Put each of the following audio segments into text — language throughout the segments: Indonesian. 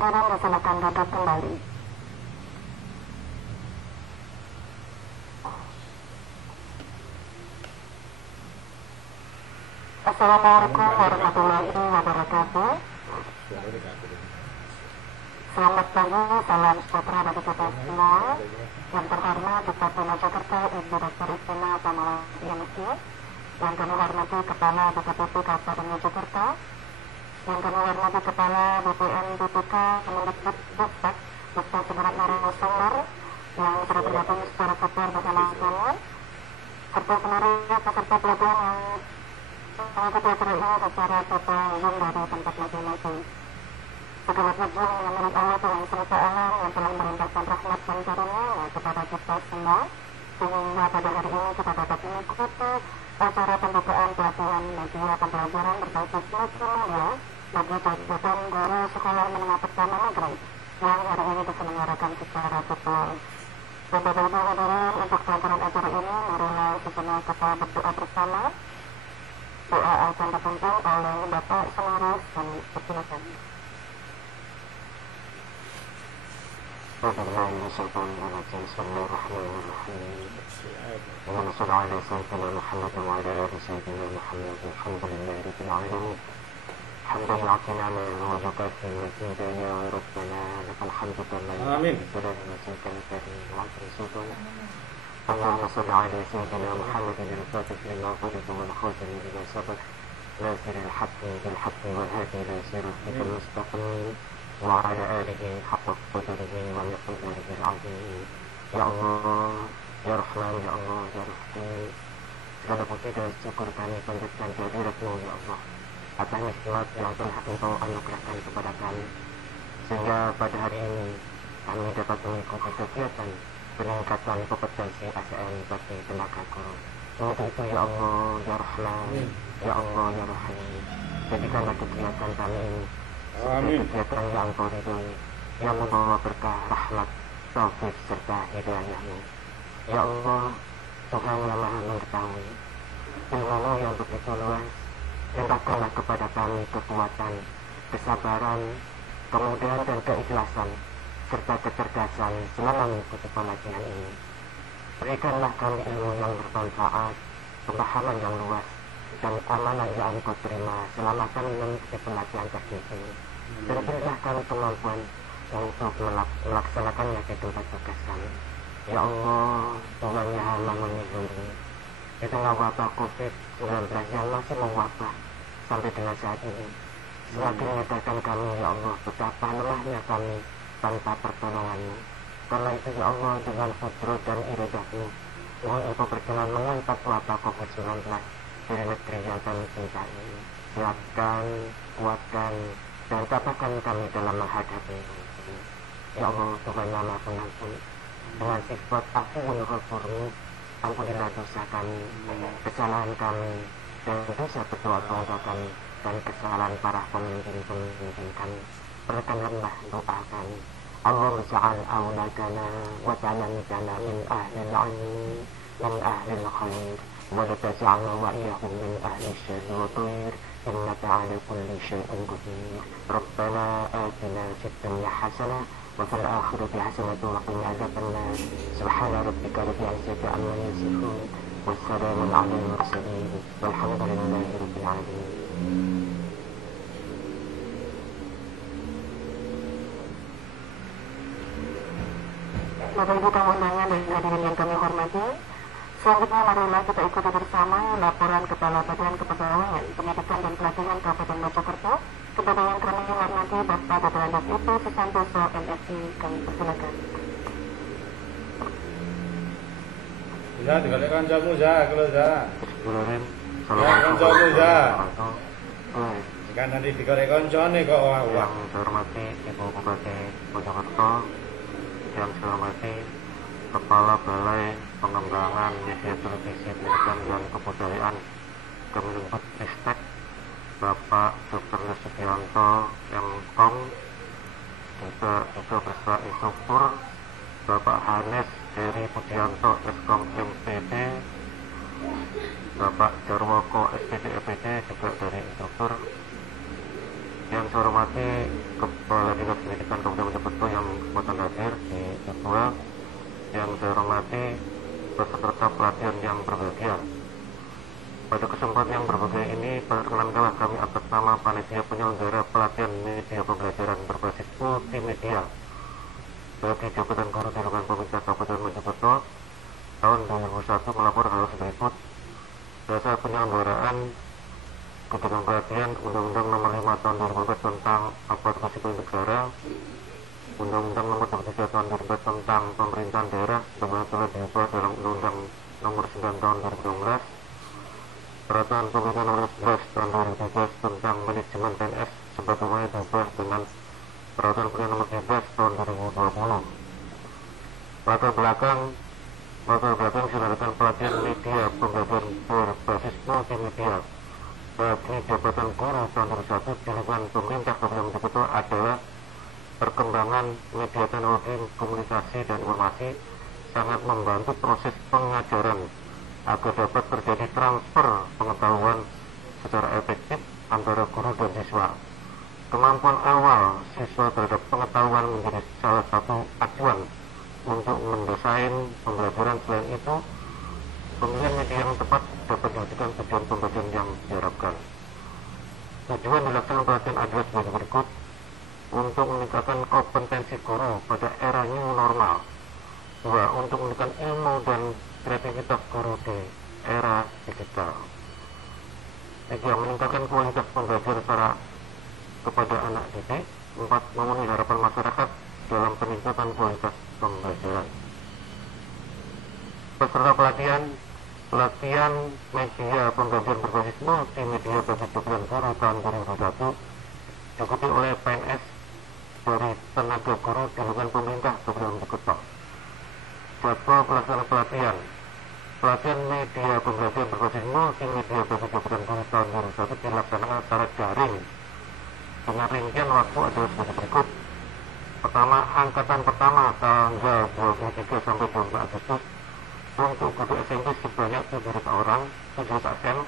Hadirin disilakan duduk kembali. Assalamualaikum warahmatullahi wabarakatuh. Selamat pagi, salam sejahtera bagi kita semua. Yang terhormat Bupati Mojokerto Ibu Dr. Istina Pamalati MSI, yang kami hormati Kepala BPPT Kabupaten Mojokerto, yang kami hormati Kepala BPN BPK Kemendikbud Dr. Sudaratmo Sumber, yang sudah bergabung secara virtual bersama kami, serta seluruh peserta pelatihan yang mengikuti acara ini secara virtual Zoom dari tempat masing-masing. Segala puji yang milik Allah Tuhan Semesta Alam yang telah melimpahkan rahmat dan karunia kepada kita semua, sehingga pada hari ini kita dapat mengikuti acara pembukaan pelatihan media pembelajaran berbasis multimedia bagi kegiatan guru sekolah menengah pertama negeri yang hari ini diselenggarakan secara virtual. Bapak Ibu hadirin, untuk pelajaran acara ini marilah sejenak kita berdoa bersama. Doa akan dipimpin oleh Bapak Selaras dan persilakan. Bismillahirrahmanirrahim. Allahumma shalli ala sayyidina Muhammad wa ala ali sayyidina Muhammad. Alhamdulillahi rabbil alamin. Hamdan yu'tina wa yukafi mazida ya rabbana lakal hamdu kama yanbaghi li wajhika al-karim wa 'azimi. اللهم صل على سيدنا محمد الفاتح لما غلب والخاتم لما سبق ناصر الحق بالحق والهادي الى صراطك المستقيم وعلى آله حق قدره ومقداره العظيم. Ya Allah, Ya Rahman, Ya Allah, Ya Rahim, segala puji dan syukur kami panjatkan kehadirat-Mu ya Allah atas nikmat yang telah Engkau anugerahkan kepada kami, sehingga pada hari ini kami dapat mengikuti kegiatan peningkatan kompetensi ASN bagi tenaga guru. Untuk itu ya Allah, Ya Rahman, Ya Allah, Ya Rahim, jadikanlah kegiatan kami ini kegiatan yang Engkau ridhoi, yang membawa berkah, rahmat, taufik serta hidayah-Mu. Ya Allah, Tuhan yang Maha Mengetahui, ilmu yang begitu luas, limpahkanlah kepada kami kekuatan, kesabaran, kemudahan dan keikhlasan serta kecerdasan selama mengikuti pengajian ini. Berikanlah kami ilmu yang bermanfaat, pemahaman yang luas, dan amanah yang Engkau terima selama kami mengikuti pelatihan teknis ini. Dan berilah kami kemampuan untuk melaksanakannya ke tempat tugas kami. Ya Allah, Tuhan yang Maha Melindungi, di tengah wabah COVID-19 yang masih mewabah sampai dengan saat ini, semakin menyatakan kami ya Allah betapa lemahnya kami tanpa pertolongan-Mu. Karena itu ya Allah, dengan fadl dan iradah-Mu, mohon Engkau berkenan mengangkat wabah COVID-19 dari negeri yang kami cintai ini. Siapkan, kuatkan, dan tabahkan kami dalam menghadapi ini. Ya Allah, Tuhan yang Maha Pengampun, dengan sifat Afuwun Ghafur-Mu, ampunilah dosa kami, kesalahan kami, dan dosa berdoa-doa kami, dan kesalahan para pemimpin-pemimpin kami. Perkenanlah doa kami. Allahumma ja'al auladana wa talamidana min ahlil ilmi, min ahlil khair, wa la taj'alna wa iyyahum min ahli syarri wa dhir, innaka 'ala kulli syai'in qadir. Rabbana atina fid dunya hasanah wa fil akhirati hasanah wa qina adzabannar. Subhana rabbika rabbil izzati amma yasifun, wassalamun 'alal mursalin, walhamdulillahi rabbil alamin. Bapak Ibu kaum undangan dan hadirin yang kami hormati, selanjutnya marilah kita ikuti bersama laporan Kepala Badan Kepegawaian Pendidikan dan Pelatihan Kabupaten Mojokerto kepada yang kami hormati Bapak Dr. Itu Susantoso MSI. Kami persilakan. Ya, dikali kancamu ya, kalau ya. Ya, kancamu ya. Kan nanti dikali kancane kok wah. Yang saya hormati Ibu Bupati Mojokerto, yang saya hormati Kepala Balai Pengembangan Media Televisi Pendidikan dan Kebudayaan Kemendikbud Bapak Dr. Sugianto MKOM, juga beserta instruktur Bapak Hanes Heri Pujianto SKOM MPD, Bapak Jarwoko SPD EPD juga dari instruktur. Yang saya hormati Kepala Dinas Pendidikan Kabupaten Mojokerto yang kesempatan hadir di jadwal, yang saya hormati peserta pelatihan yang berbahagia. Pada kesempatan yang berbahagia ini, perkenankanlah kami atas nama Panitia Penyelenggara Pelatihan Media Pembelajaran Berbasis Multimedia bagi Jabatan Guru Dewan Pembina Kabupaten Mojokerto tahun 2001 melapor hal berikut. Dasar penyelenggaraan kegiatan pelatihan Undang-Undang Nomor 5 Tahun 2014 tentang Aparatur Sipil Negara, Undang-Undang Nomor 23 Tahun 2014 tentang Pemerintahan Daerah, sebagaimana telah diubah dalam Undang-Undang Nomor 9 Tahun 2012, Peraturan Pemerintah Nomor 11 Tahun 2013 tentang Manajemen PNS, sebagaimana diubah dengan Peraturan Pemerintah Nomor 13 Tahun 2020. Latar belakang diselenggarakan pelatihan media pembelajaran berbasis multimedia bagi jabatan guru tahun 2001 di lingkungan pemerintah Kabupaten Mojokerto adalah perkembangan media teknologi komunikasi dan informasi sangat membantu proses pengajaran agar dapat terjadi transfer pengetahuan secara efektif antara guru dan siswa. Kemampuan awal siswa terhadap pengetahuan menjadi salah satu acuan untuk mendesain pembelajaran. Selain itu, pemilihan media yang tepat dapat diwujudkan tujuan pembelajaran yang diharapkan. Tujuan dilaksanakan pelatihan adalah sebagai berikut: untuk meningkatkan kompetensi guru pada era new normal. 2. Untuk meningkatkan ilmu dan kreativitas guru di era digital. 3. Meningkatkan kualitas pembelajaran kepada anak didik. 4. Memenuhi harapan masyarakat dalam peningkatan kualitas pembelajaran. Peserta pelatihan media pembelajaran berbasis multimedia bagi jabatan guru tahun 2021 diikuti oleh PNS dari tenaga guru di lingkungan pemerintah Kabupaten Mojokerto. Jadwal pelaksanaan pelatihan media pembelajaran berbasis multimedia bagi jabatan guru tahun 2021 dilaksanakan secara daring dengan rincian waktu adalah sebagai berikut. Pertama, angkatan pertama tanggal 23 sampai 24 Agustus untuk guru SMP sebanyak 700 orang, 700 ASN,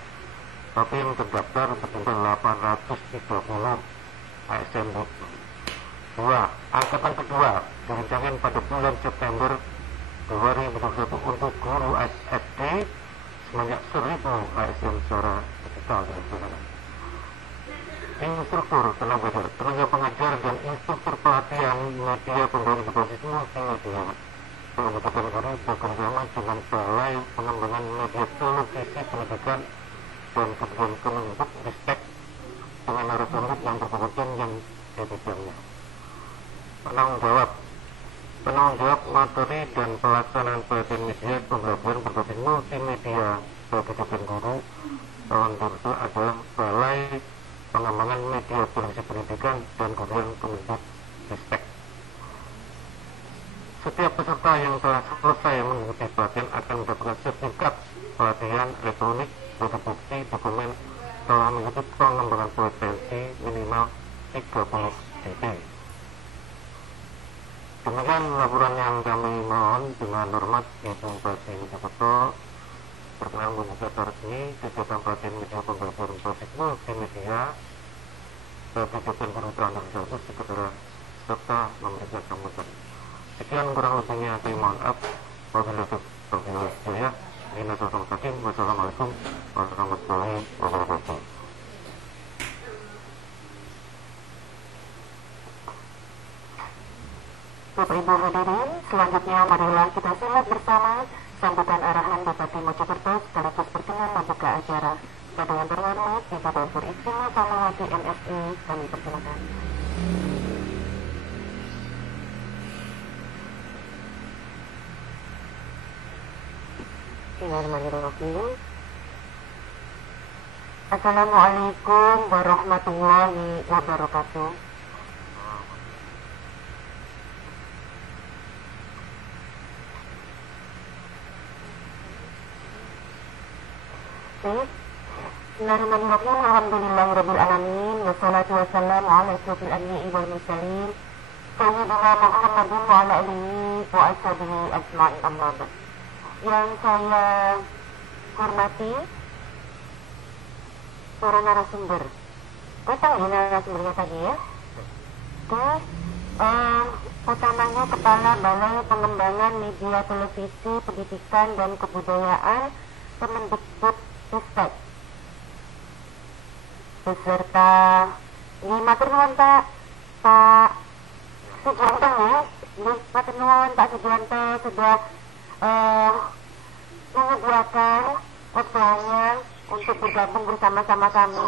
tapi yang terdaftar berjumlah 830 ASN. 2. Angkatan kedua direncanakan pada bulan September 2021 untuk guru SD sebanyak 1000 ASN secara digital. Instruktur tenaga pengajar dan instruktur pelatihan media pembelajaran berbasis multimedia Kabupaten Guru bekerjasama dengan Balai Pengembangan Media Televisi Pendidikan dan Kementerian Kementerian Ristek dengan narasumber yang berkepentingan yang di bidangnya. Penanggung jawab materi dan pelaksanaan pelatihan media pembelajaran berbasis multimedia bagi jabatan guru tahun 2020 adalah Balai Pengembangan Media Televisi Pendidikan dan Kementerian Ristek. Setiap peserta yang telah selesai mengikuti pelatihan akan mendapatkan sertifikat pelatihan elektronik bagi bukti dokumen telah mengikuti pengembangan kompetensi minimal 30 DP. Demikian laporan yang kami mohon dengan hormat yaitu Bupati Mojokerto. Perkenalan membuka acara resmi kegiatan pelatihan media pembelajaran berbasis multimedia bagi jabatan guru tahun 2021 serta memberikan sambutan. Sekian kurang lebihnya saya mohon maaf. Wassalamualaikum warahmatullahi wabarakatuh. Bapak Ibu hadirin, selanjutnya marilah kita simak bersama sambutan arahan Bupati Mojokerto sekaligus berkenan membuka acara. Pada yang terhormat Ibu Dr. Istimewa Samawati MSI, kami persilakan. Bismillahirrahmanirrahim. Assalamualaikum warahmatullahi wabarakatuh. Bismillahirrahmanirrahim. Alhamdulillahirabbil alamin wassalatu wassalamu ala asyrofil anbiya'i wal mursalin sayyidina Muhammadin wa ala alihi wa ashabihi ajma'in, amma ba'd. Yang saya hormati para narasumber Kata ini narasumbernya tadi ya. Terus utamanya Kepala Balai Pengembangan Media Televisi, Pendidikan dan Kebudayaan Kemendikbud Ristek beserta matur nuwun Pak Sugianto ya. Matur nuwun Pak Sugianto sudah menyediakan waktunya untuk bergabung bersama-sama kami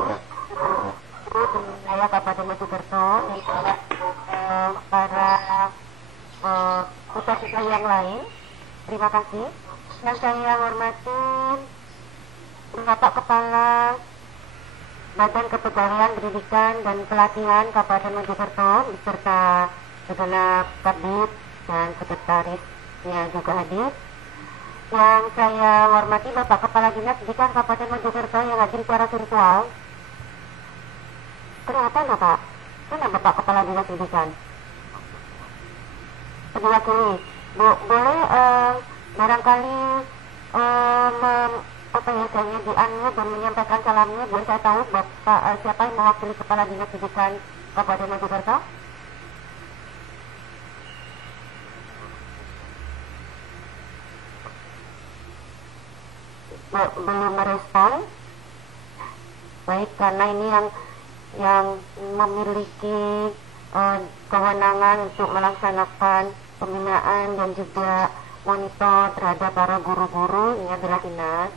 di wilayah Kabupaten Mojokerto dan para putra-putra yang lain. Terima kasih. Yang saya hormati Bapak Kepala Badan Kepegawaian Pendidikan dan Pelatihan Kabupaten Mojokerto beserta segenap kabid dan sekretarisnya juga hadir. Yang saya hormati Bapak Kepala Dinas Pendidikan Kabupaten Mojokerto yang hadir secara virtual. Kenapa Bapak? Mana Bapak Kepala Dinas Pendidikan? Diwakili. Boleh barangkali di-unmute dan menyampaikan salamnya biar saya tahu Bapak siapa yang mewakili Kepala Dinas Pendidikan Kabupaten Mojokerto. Belum merespon. Baik, karena ini yang memiliki kewenangan untuk melaksanakan pembinaan dan juga monitor terhadap para guru-guru ini adalah Dinas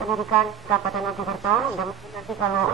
Pendidikan Kabupaten Mojokerto. Dan nanti kalau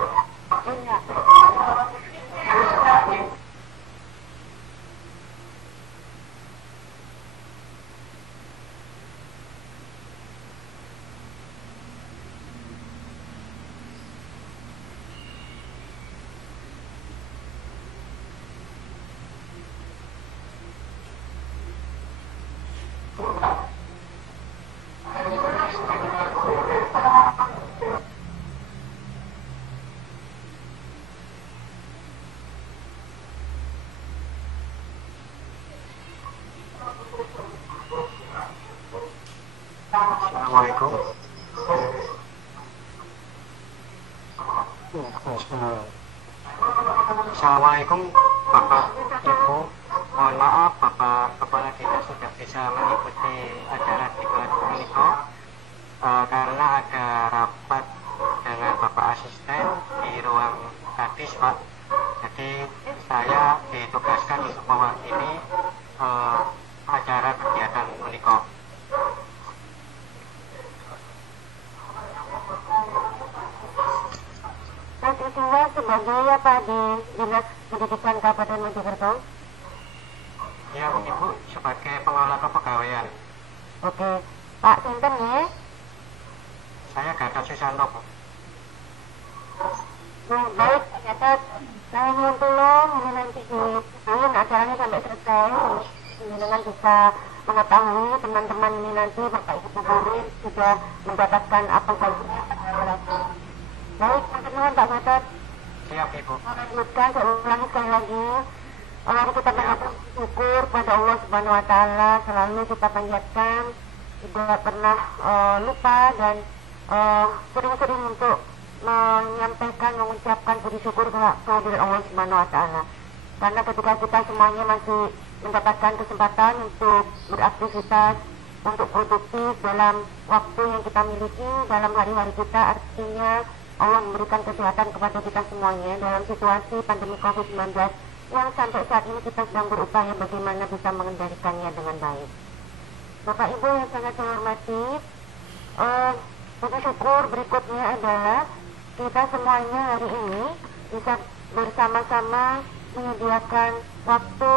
Assalamualaikum. Assalamualaikum Bapak Ibu. Mohon maaf Bapak Kepala Dinas tidak bisa mengikuti acara di kelas ini karena ada rapat dengan Bapak Asisten di ruang hadis Pak. Jadi saya ditugaskan untuk mewakili acara kegiatan Uniko. posisinya sebagai apa di Dinas Pendidikan Kabupaten Mojokerto? Ya Ibu, sebagai pengelola kepegawaian. Oke, Pak Sinten ya? Saya Gatot Susanto Bu. Baik, ternyata saya ingin tolong ini nanti diulang acaranya sampai selesai dengan bisa mengetahui teman-teman ini nanti Bapak Ibu guru sudah mendapatkan apa saja. Baik, teman-teman Pak Gatot. Siap Ibu. Melanjutkan, saya ulangi sekali lagi. Mari kita mengatur syukur pada Allah Subhanahu Wa Taala, selalu kita panjatkan, tidak pernah lupa dan sering-sering untuk menyampaikan, mengucapkan puji syukur kehadirat Allah Subhanahu Wa Taala. Karena ketika kita semuanya masih mendapatkan kesempatan untuk beraktivitas, untuk produktif dalam waktu yang kita miliki dalam hari-hari kita, artinya Allah memberikan kesehatan kepada kita semuanya dalam situasi pandemi COVID-19 yang sampai saat ini kita sedang berupaya bagaimana bisa mengendalikannya dengan baik. Bapak Ibu yang sangat saya hormati, puji syukur berikutnya adalah kita semuanya hari ini bisa bersama-sama menyediakan waktu,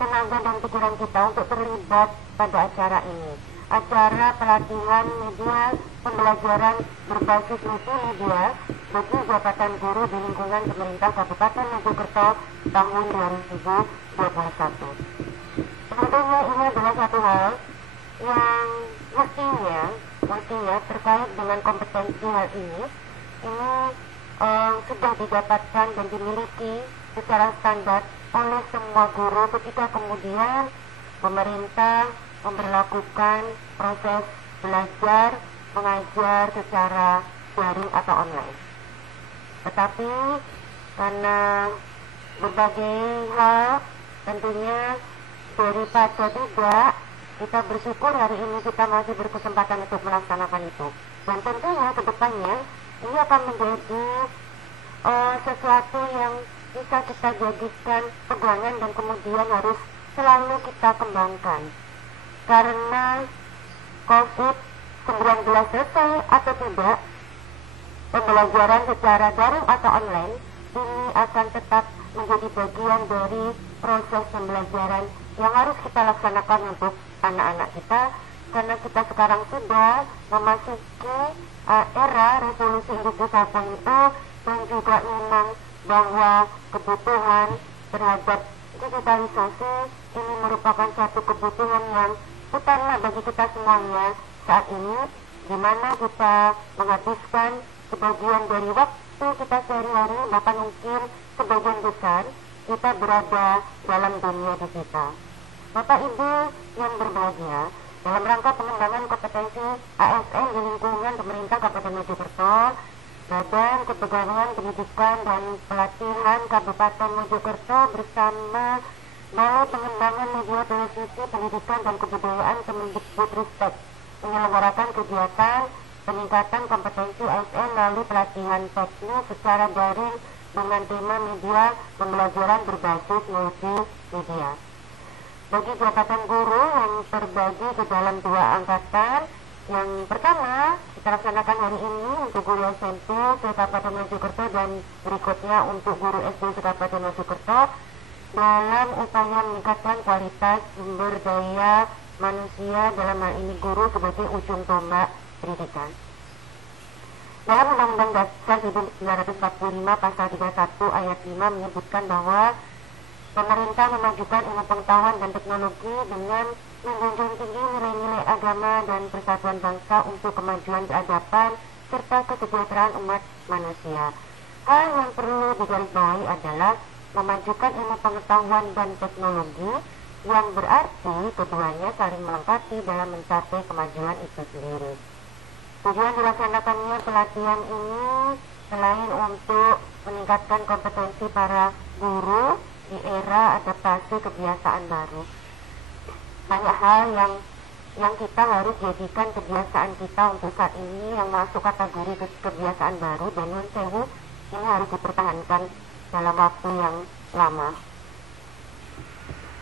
tenaga dan pikiran kita untuk terlibat pada acara ini. Acara pelatihan media pembelajaran berbasis multimedia bagi jabatan guru di lingkungan pemerintah Kabupaten Mojokerto tahun 2021. Tentunya ini adalah satu hal yang mestinya terkait dengan kompetensi hal ini sudah didapatkan dan dimiliki secara standar oleh semua guru ketika kemudian pemerintah memberlakukan proses belajar mengajar secara daring atau online. Tetapi karena berbagai hal tentunya daripada tidak kita bersyukur hari ini kita masih berkesempatan untuk melaksanakan itu, dan tentunya kedepannya ini akan menjadi sesuatu yang bisa kita jadikan pegangan dan kemudian harus selalu kita kembangkan, karena COVID-19 selesai atau tidak, pembelajaran secara daring atau online ini akan tetap menjadi bagian dari proses pembelajaran yang harus kita laksanakan untuk anak-anak kita, karena kita sekarang sudah memasuki era revolusi industri 1.0 dan juga memang bahwa kebutuhan terhadap digitalisasi ini merupakan satu kebutuhan yang utama bagi kita semuanya saat ini, di mana kita menghabiskan sebagian dari waktu kita sehari-hari, bahkan mungkin sebagian besar kita berada dalam dunia digital. Bapak Ibu yang berbahagia, dalam rangka pengembangan kompetensi ASN di lingkungan pemerintah Kabupaten Mojokerto, Badan Kepegawaian Pendidikan dan Pelatihan Kabupaten Mojokerto bersama Balai Pengembangan Media Televisi Pendidikan dan Kebudayaan Kemendikbudristek menyelenggarakan kegiatan peningkatan kompetensi ASN melalui pelatihan teknis secara daring dengan tema media pembelajaran berbasis multimedia. Bagi jabatan guru yang terbagi ke dalam 2 angkatan, yang pertama kita laksanakan hari ini untuk guru SMP se-Kabupaten Mojokerto dan berikutnya untuk guru SD se-Kabupaten Mojokerto dalam upaya meningkatkan kualitas sumber daya manusia, dalam hal ini guru sebagai ujung tombak pendidikan. Dalam Undang-Undang Dasar 1945 Pasal 31 Ayat 5 menyebutkan bahwa pemerintah memajukan ilmu pengetahuan dan teknologi dengan menjunjung tinggi nilai-nilai agama dan persatuan bangsa untuk kemajuan peradaban serta kesejahteraan umat manusia. Hal yang perlu digarisbawahi adalah memajukan ilmu pengetahuan dan teknologi, yang berarti keduanya saling melengkapi dalam mencapai kemajuan itu sendiri. Tujuan dilaksanakannya pelatihan ini selain untuk meningkatkan kompetensi para guru di era adaptasi kebiasaan baru. Banyak hal yang kita harus jadikan kebiasaan kita untuk saat ini yang masuk kategori kebiasaan baru, dan non sewu ini harus dipertahankan dalam waktu yang lama.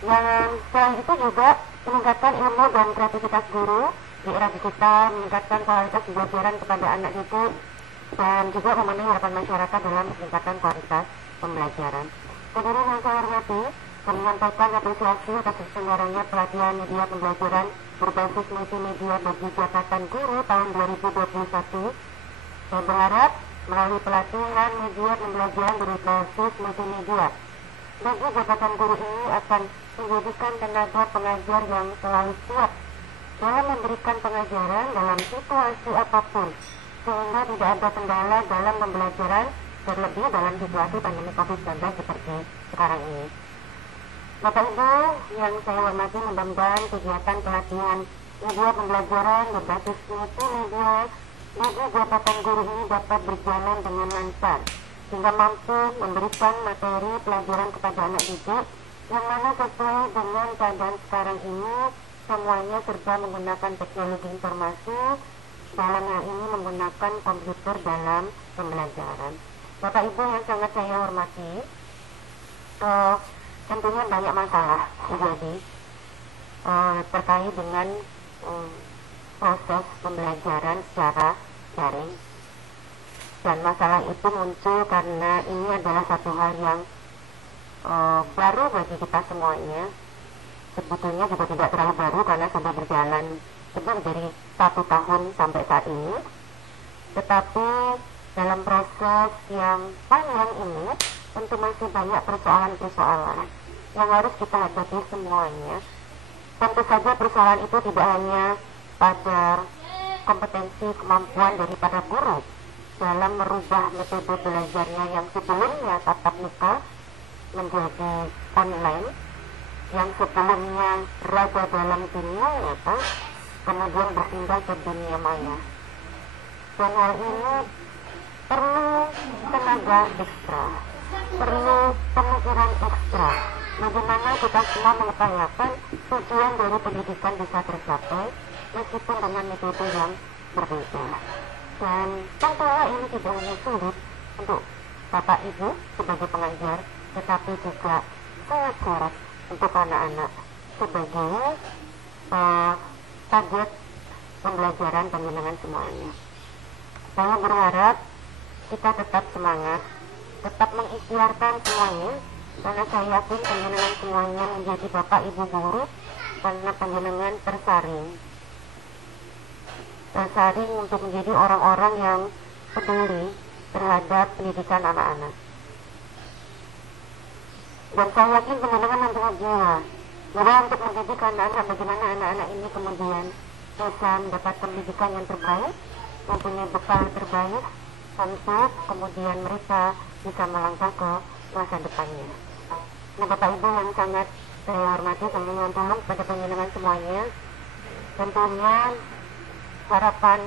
Dan selain itu juga meningkatkan ilmu dan kreativitas guru di era digital, meningkatkan kualitas pembelajaran kepada anak didik, dan juga memenuhi harapan masyarakat dalam meningkatkan kualitas pembelajaran. Hadirin yang saya hormati, kami menyampaikan apresiasi atas terselenggaranya pelatihan media pembelajaran berbasis multimedia bagi jabatan guru tahun 2021. Saya berharap melalui pelatihan media pembelajaran berbasis multimedia bagi jabatan guru ini akan menjadikan tenaga pengajar yang selalu siap dalam memberikan pengajaran dalam situasi apapun, sehingga tidak ada kendala dalam pembelajaran, terlebih dalam situasi pandemi COVID-19 seperti sekarang ini. Bapak Ibu yang saya hormati, mudah-mudahan kegiatan pelatihan media pembelajaran berbasis multimedia bagi jabatan guru ini dapat berjalan dengan lancar, sehingga mampu memberikan materi pelajaran kepada anak didik yang mana sesuai dengan keadaan sekarang ini, semuanya serba menggunakan teknologi informasi, dalam hal ini menggunakan komputer dalam pembelajaran. Bapak Ibu yang sangat saya hormati, tentunya banyak masalah terjadi terkait dengan proses pembelajaran secara daring, dan masalah itu muncul karena ini adalah satu hal yang baru bagi kita semuanya. Sebetulnya juga tidak terlalu baru karena sudah berjalan lebih dari 1 tahun sampai saat ini, tetapi dalam proses yang panjang ini tentu masih banyak persoalan-persoalan yang harus kita hadapi semuanya. Tentu saja persoalan itu tidak hanya pada kompetensi kemampuan daripada guru dalam merubah metode belajarnya yang sebelumnya tatap muka menjadi online, yang sebelumnya berada dalam dunia nyata kemudian berpindah ke dunia maya. Dan hal ini perlu tenaga ekstra, perlu pemikiran ekstra. Bagaimana kita semua mengupayakan tujuan dari pendidikan bisa tercapai meskipun dengan metode yang berbeda. Dan tentunya ini tidak hanya sulit untuk Bapak Ibu sebagai pengajar, tetapi juga sangat sulit untuk anak-anak sebagai target pembelajaran penjenengan semuanya. Saya berharap kita tetap semangat, tetap mengikhtiarkan semuanya, karena saya yakin penjenengan semuanya menjadi Bapak Ibu guru karena penjenengan tersaring untuk menjadi orang-orang yang peduli terhadap pendidikan anak-anak. Dan saya yakin penjenengan mempunyai jiwa untuk mendidik anak-anak, bagaimana anak-anak ini kemudian bisa mendapat pendidikan yang terbaik, mempunyai bekal terbaik untuk kemudian mereka bisa melangkah ke masa depannya. Nah, Bapak Ibu yang sangat saya hormati, saya mohon kepada penjenengan semuanya, tentunya harapan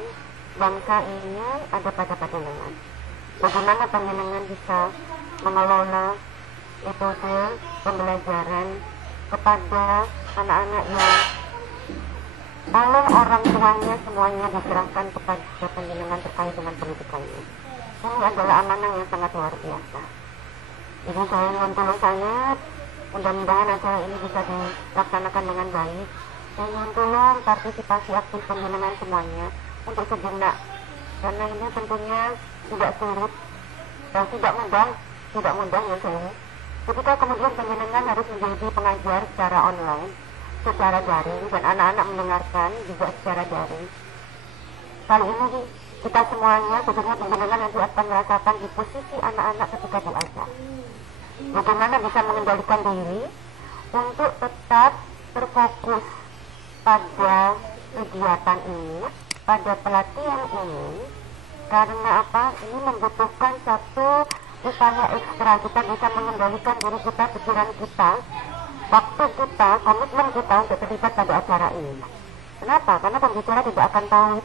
bangsa ini ada pada panjenengan. Bagaimana panjenengan bisa mengelola metode pembelajaran kepada anak-anak yang oleh orang tuanya semuanya diserahkan kepada panjenengan terkait dengan pendidikannya. Ini adalah amanah yang sangat luar biasa. Jadi saya mohon tolong sangat, mudah-mudahan acara ini bisa dilaksanakan dengan baik. Saya mohon tolong partisipasi aktif panjenengan semuanya untuk sejenak, karena ini tentunya tidak sulit dan tidak mudah ya saya. Ketika kemudian panjenengan harus menjadi pengajar secara online, secara daring, dan anak-anak mendengarkan juga secara daring. Kali ini kita semuanya, khususnya panjenengan nanti akan merasakan di posisi anak-anak ketika diajar. Bagaimana bisa mengendalikan diri untuk tetap terfokus pada kegiatan ini, pada pelatihan ini, karena apa? Ini membutuhkan satu upaya ekstra. Kita bisa mengendalikan diri kita, pikiran kita, waktu kita, komitmen kita untuk terlibat pada acara ini. Kenapa? Karena pembicara tidak akan tahu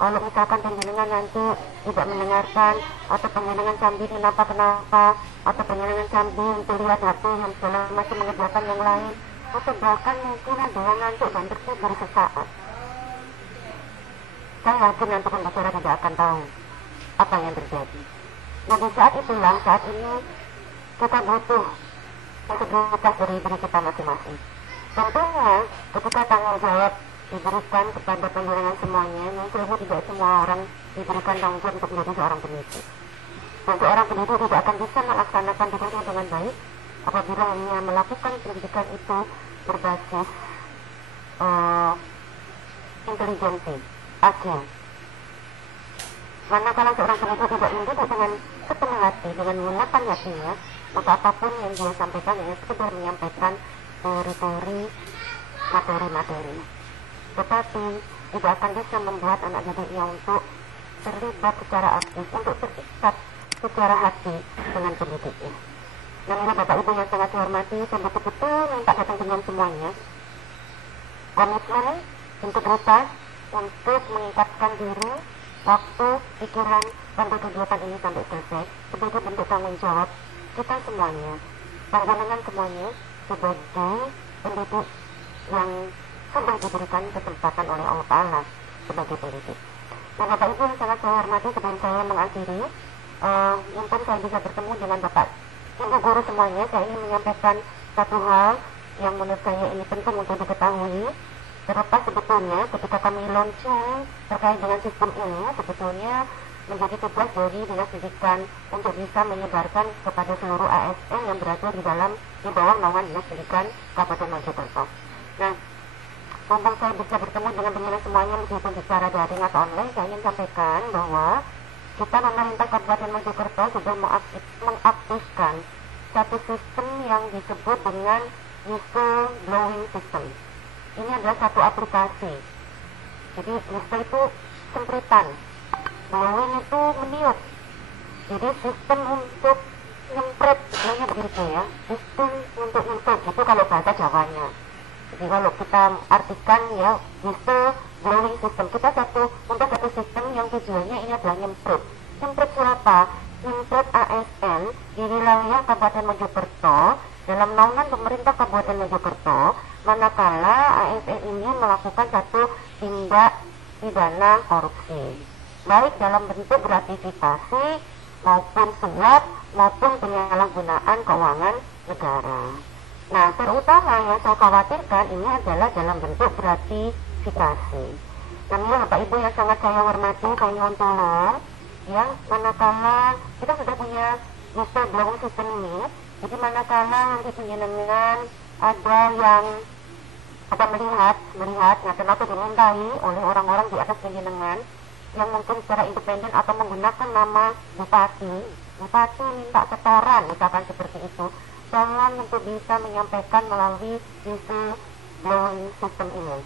kalau misalkan panjenengan nanti tidak mendengarkan, atau panjenengan sambil kenapa, atau panjenengan sambil untuk lihat HP yang segala macam mengerjakan yang lain, atau bahkan mungkin ada yang ngantuk dan tertidur sesaat. Saya yakin nanti pembicara tidak akan tahu apa yang terjadi. Nah, di saat itulah, saat ini kita butuh integritas dari diri kita masing-masing. Tentunya ketika tanggung jawab diberikan kepada panjenengan semuanya, mungkin tidak semua orang diberikan tanggung jawab untuk menjadi seorang pendidik. Dan seorang pendidik tidak akan bisa melaksanakan tugasnya dengan baik apabila hanya melakukan pendidikan itu berbasis intelijensi, IQ. Karena kalau seorang pendidik tidak mendidik dengan sepenuh hati, dengan menggunakan hatinya, maka apapun yang dia sampaikan hanya sekedar menyampaikan teori-teori, materi-materi. Tetapi tidak akan bisa membuat anak didiknya untuk terlibat secara aktif, untuk terikat secara hati dengan pendidiknya. Dan ini Bapak Ibu yang sangat dihormati, saya betul-betul minta datang dengan semuanya komitmen, integritas untuk meningkatkan diri, waktu, pikiran, dan kegiatan ini sampai selesai sebagai bentuk tanggung jawab kita semuanya, panjenengan semuanya sebagai pendidik yang sudah diberikan kesempatan oleh Allah Ta'ala sebagai pendidik. Nah, Bapak Ibu yang sangat saya hormati, sebelum saya mengakhiri, mumpung saya bisa bertemu dengan Bapak Ibu guru semuanya, saya ingin menyampaikan satu hal yang menurut saya ini penting untuk diketahui. Terlepas sebetulnya ketika kami launching terkait dengan sistem ini, sebetulnya menjadi tugas dari Dinas Pendidikan untuk bisa menyebarkan kepada seluruh ASN yang berada di bawah naungan Dinas Pendidikan Kabupaten Mojokerto. Nah, mumpung saya bisa bertemu dengan penyelenggara semuanya meskipun secara daring atau online, saya ingin sampaikan bahwa kita pemerintah Kabupaten Mojokerto sudah mengaktifkan satu sistem yang disebut dengan whistle blowing system. Ini adalah satu aplikasi. Jadi whistle itu sempritan, blowing itu meniup. Jadi sistem untuk nyempret, istilahnya begitu ya. Sistem untuk nyempret, itu kalau bahasa Jawanya. Jadi kalau kita artikan ya, whistle blowing system, kita untuk satu sistem yang tujuannya ini adalah nyempret. Nyempret siapa? Impres ASN di wilayah Kabupaten Mojokerto dalam naungan pemerintah Kabupaten Mojokerto, manakala ASN ini melakukan satu tindak pidana korupsi, baik dalam bentuk gratifikasi maupun suap maupun penyalahgunaan keuangan negara. Nah, terutama yang saya khawatirkan ini adalah dalam bentuk gratifikasi. Namun Bapak Ibu yang sangat saya hormati, saya nyuwun tulung, ya, manakala kita sudah punya whistleblower system ini, jadi manakala nanti penjenengan ada yang ada melihat, atau dimintai oleh orang-orang di atas penjenengan yang mungkin secara independen atau menggunakan nama bupati minta setoran, misalkan seperti itu, tolong untuk bisa menyampaikan melalui whistleblowing system ini.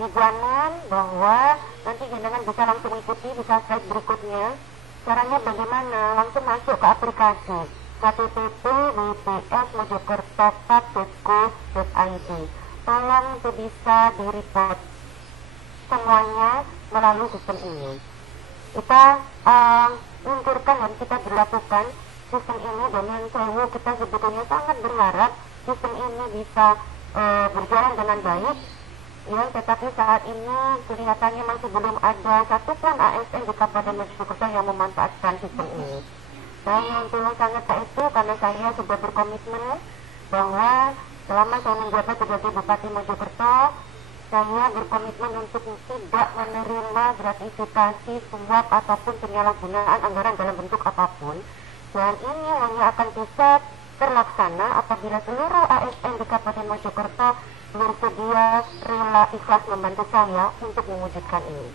Dijamin bahwa nanti jenengan bisa langsung ikuti, bisa slide berikutnya. Caranya bagaimana? Langsung masuk ke aplikasi http://wps.mojokerto.co.id. Tolong untuk bisa di-report semuanya melalui sistem ini. Kita luncurkan dan kita berlakukan sistem ini, dan yang saya kita sebetulnya sangat berharap sistem ini bisa berjalan dengan baik. Ya, tetapi saat ini kelihatannya masih belum ada satupun ASN di Kabupaten Mojokerto yang memanfaatkan sistem ini. Saya yang tulung sangat itu karena saya sudah berkomitmen bahwa selama saya menjabat sebagai Bupati Mojokerto, saya berkomitmen untuk tidak menerima gratifikasi, suap ataupun penyalahgunaan anggaran dalam bentuk apapun. Dan ini hanya akan bisa terlaksana apabila seluruh ASN di Kabupaten Mojokerto bersedia rela ikhlas membantu saya untuk mewujudkan ini.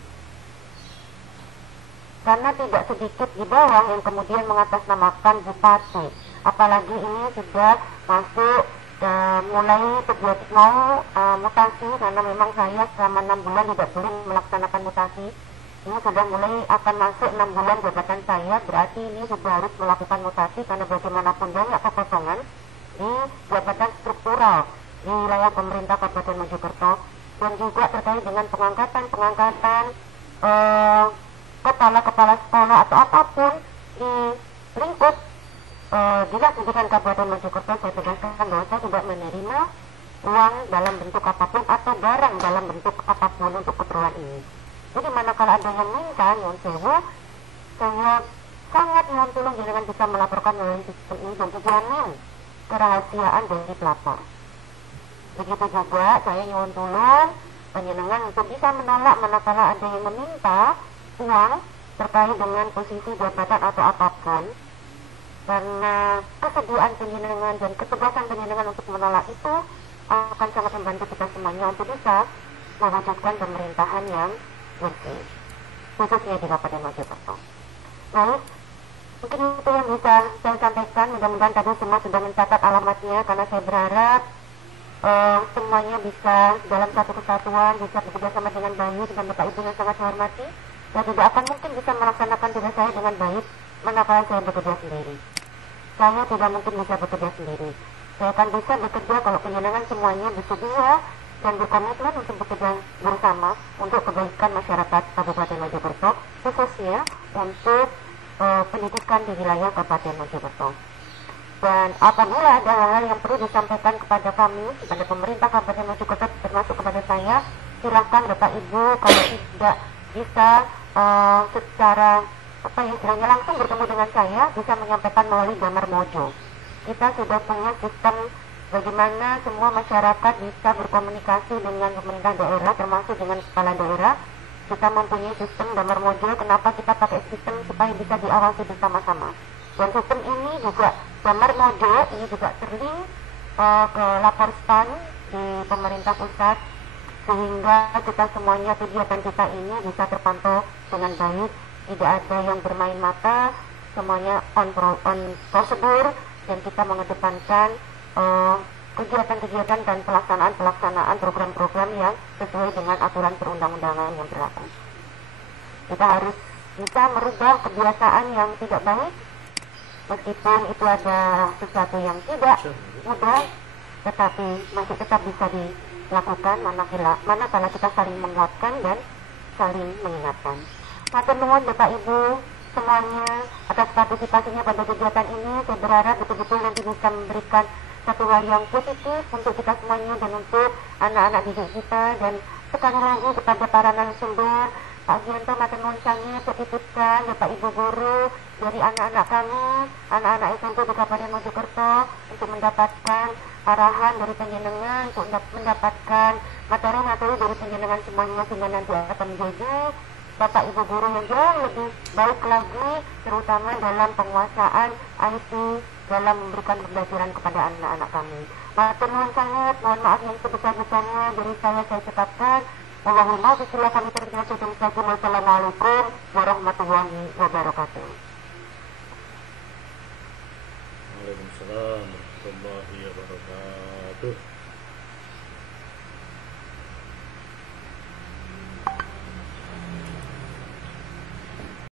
Karena tidak sedikit di bawah yang kemudian mengatasnamakan bupati, apalagi ini sudah masuk mulai terjadi mutasi, karena memang saya selama 6 bulan tidak boleh melaksanakan mutasi. Ini sudah mulai akan masuk 6 bulan jabatan saya, berarti ini sudah harus melakukan mutasi karena bagaimanapun banyak kekosongan di jabatan struktural di wilayah pemerintah Kabupaten Mojokerto, dan juga terkait dengan pengangkatan kepala-kepala sekolah atau apapun di lingkup Dinas Pendidikan Kabupaten Mojokerto. Saya tegaskan bahwa saya tidak menerima uang dalam bentuk apapun atau barang dalam bentuk apapun untuk keperluan ini. Jadi manakala ada yang minta nyuwun sewu, saya sangat nyuwun tulung jangan bisa melaporkan melalui sistem ini dan dijamin kerahasiaan dari pelapor. Begitu juga saya nyuwun tulung panjenengan untuk bisa menolak manakala ada yang meminta uang terkait dengan posisi jabatan atau apapun, karena kesediaan panjenengan dan ketegasan panjenengan untuk menolak itu akan sangat membantu kita semuanya untuk bisa mewujudkan pemerintahan yang bersih, khususnya di Kabupaten Mojokerto. Baik, mungkin itu yang bisa saya sampaikan. Mudah-mudahan tadi semua sudah mencatat alamatnya, karena saya berharap semuanya bisa dalam satu kesatuan, bisa bekerja sama dengan baik. Dan Bapak Ibu yang sangat saya hormati, saya tidak akan mungkin bisa melaksanakan tugas saya dengan baik manakala saya bekerja sendiri. Saya tidak mungkin bisa bekerja sendiri. Saya akan bisa bekerja kalau penjenengan semuanya bersedia dan berkomitmen untuk bekerja bersama untuk kebaikan masyarakat Kabupaten Mojokerto, khususnya untuk pendidikan di wilayah Kabupaten Mojokerto. Dan apabila ada hal-hal yang perlu disampaikan kepada kami, kepada pemerintah Kabupaten Mojokerto, termasuk kepada saya, silakan Bapak Ibu, kalau tidak bisa secara istilahnya langsung bertemu dengan saya, bisa menyampaikan melalui Damar Mojo. Kita sudah punya sistem bagaimana semua masyarakat bisa berkomunikasi dengan pemerintah daerah, termasuk dengan kepala daerah. Kita mempunyai sistem Damar Mojo. Kenapa kita pakai sistem? Supaya bisa diawasi bersama-sama. Dan sistem ini juga, Damar Mojo ini juga terlink ke Laporspan di pemerintah pusat, sehingga kita semuanya kegiatan kita ini bisa terpantau dengan baik, tidak ada yang bermain mata, semuanya on prosedur, dan kita mengedepankan kegiatan-kegiatan dan pelaksanaan program-program yang sesuai dengan aturan perundang-undangan yang berlaku. Kita harus bisa merubah kebiasaan yang tidak baik, meskipun itu ada sesuatu yang tidak mudah, tetapi masih tetap bisa dilakukan manakala kita saling menguatkan dan saling mengingatkan. Matur nuwun Bapak Ibu, semuanya atas partisipasinya pada kegiatan ini. Saya berharap betul-betul nanti bisa memberikan satu hal yang positif untuk kita semuanya dan untuk anak-anak didik kita. Dan sekali lagi kepada para narasumber, Pak Gianto matur nuwun sanget titipkan Bapak Ibu guru dari anak-anak kami, anak-anak SMP di Kabupaten Mojokerto untuk mendapatkan arahan dari panjenengan, untuk mendapatkan materi-materi dari panjenengan semuanya, sehingga nanti akan menjadi Bapak Ibu guru yang jauh lebih baik lagi, terutama dalam penguasaan IT dalam memberikan pembelajaran kepada anak-anak kami. Matur nuwun sanget, mohon maaf yang sebesar-besarnya dari saya ucapkan. Wallahul muwaffiq, kami terbiasa dan Wassalamualaikum warahmatullahi wabarakatuh. Waalaikumsalam warahmatullahi wabarakatuh.